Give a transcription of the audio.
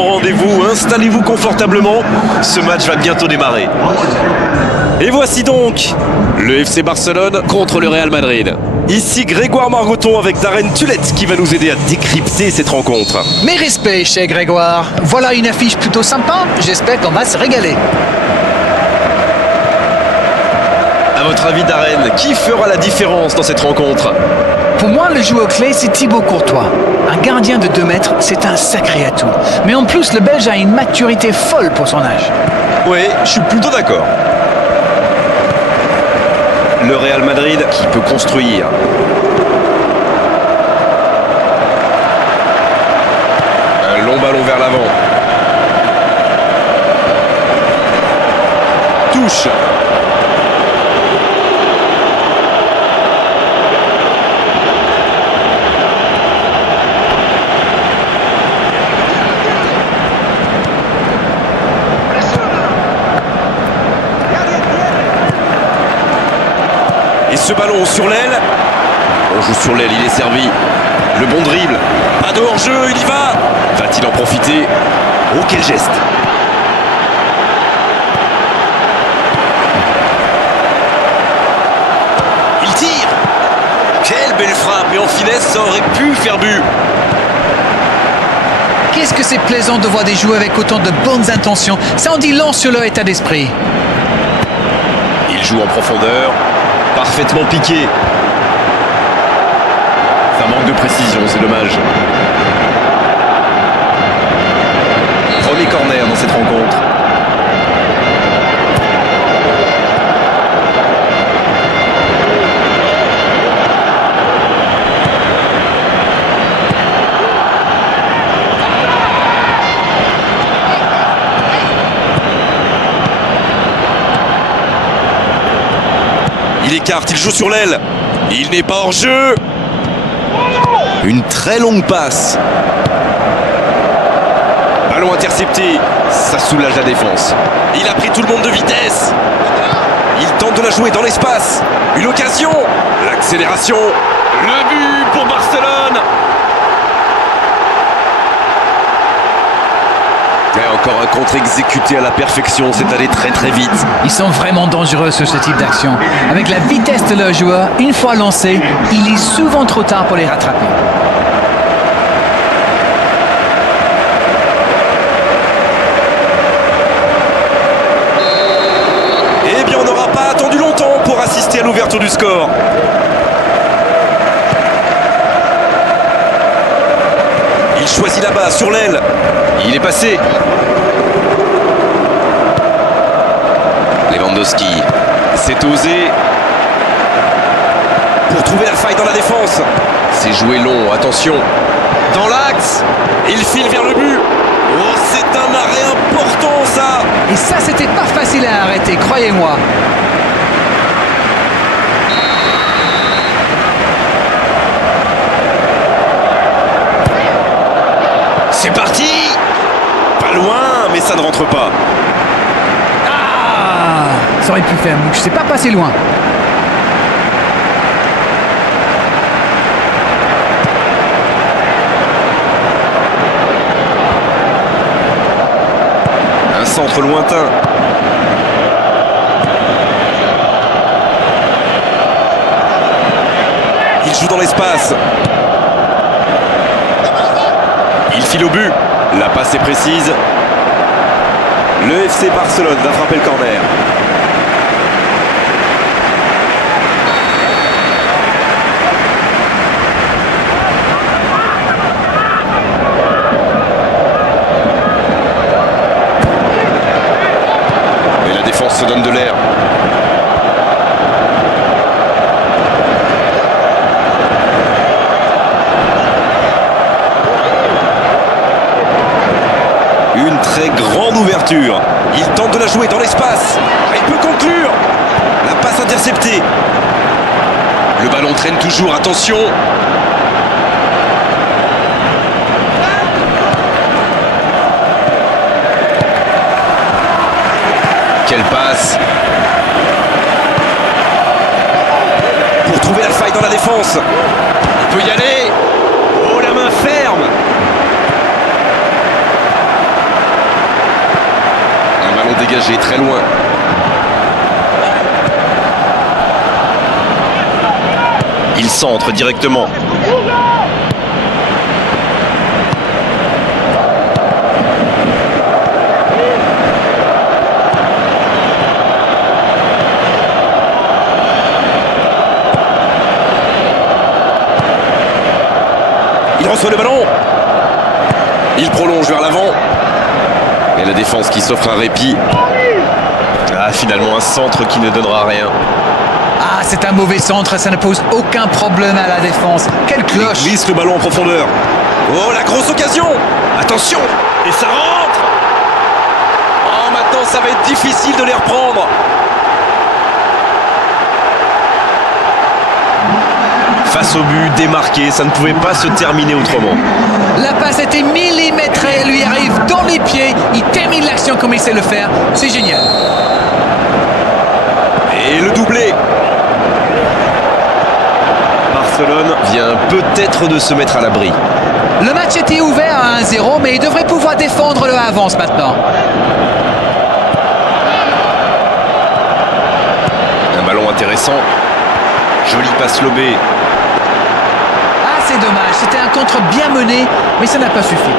Rendez-vous, installez-vous confortablement, ce match va bientôt démarrer. Et voici donc le FC Barcelone contre le Real Madrid. Ici Grégoire Margoton avec Darren Tulette qui va nous aider à décrypter cette rencontre. Mes respects chez Grégoire. Voilà une affiche plutôt sympa, j'espère qu'on va se régaler. À votre avis Darren, qui fera la différence dans cette rencontre? Pour moi, le joueur clé, c'est Thibaut Courtois. Un gardien de 2 mètres, c'est un sacré atout. Mais en plus, le Belge a une maturité folle pour son âge. Oui, je suis plutôt d'accord. Le Real Madrid qui peut construire. Un long ballon vers l'avant. Touche. Et ce ballon sur l'aile. On joue sur l'aile, il est servi. Le bon dribble. Pas de hors-jeu, il y va. Va-t-il en profiter? Oh, quel geste! Il tire. Quelle belle frappe. Et en finesse, ça aurait pu faire but. Qu'est-ce que c'est plaisant de voir des joueurs avec autant de bonnes intentions. Ça en dit long sur leur état d'esprit. Il joue en profondeur. Parfaitement piqué. Ça manque de précision, c'est dommage. Premier corner dans cette rencontre. Il écarte, il joue sur l'aile. Il n'est pas hors jeu. Une très longue passe. Ballon intercepté. Ça soulage la défense. Il a pris tout le monde de vitesse. Il tente de la jouer dans l'espace. Une occasion. L'accélération. Le but pour Barcelone. Et encore un contre exécuté à la perfection, c'est allé très très vite. Ils sont vraiment dangereux sur ce type d'action. Avec la vitesse de leur joueur, une fois lancé, il est souvent trop tard pour les rattraper. Eh bien, on n'aura pas attendu longtemps pour assister à l'ouverture du score. Il choisit là-bas, sur l'aile. Il est passé. Lewandowski. C'est osé. Pour trouver la faille dans la défense. C'est joué long, attention. Dans l'axe. Il file vers le but. Oh, c'est un arrêt important, ça. Et ça, c'était pas facile à arrêter, croyez-moi. C'est parti. Pas loin, mais ça ne rentre pas. Ah, ça aurait pu faire mouche, c'est pas passé loin. Un centre lointain. Il joue dans l'espace. Il file au but. La passe est précise. Le FC Barcelone va frapper le corner. Et la défense se donne de l'air. Une très grande ouverture. Il tente de la jouer dans l'espace. Il peut conclure. La passe interceptée. Le ballon traîne toujours, attention. Quelle passe. Pour trouver la faille dans la défense. Il peut y aller. Oh, la main ferme. dégagé très loin. Il centre directement. Il reçoit le ballon. Il prolonge vers l'avant. Et la défense qui s'offre un répit. Ah, finalement un centre qui ne donnera rien. Ah, c'est un mauvais centre, ça ne pose aucun problème à la défense. Quelle Il cloche! glisse le ballon en profondeur. Oh, la grosse occasion. Attention. Et ça rentre. Oh, maintenant ça va être difficile de les reprendre. Face au but, démarqué, ça ne pouvait pas se terminer autrement. La passe était millimétrée, elle lui arrive dans les pieds, il termine l'action comme il sait le faire, c'est génial. Et le doublé. Barcelone vient peut-être de se mettre à l'abri. Le match était ouvert à 1-0, mais il devrait pouvoir défendre le avance maintenant. Un ballon intéressant. Jolie passe lobée. Ah, c'est dommage, c'était un contre bien mené, mais ça n'a pas suffi.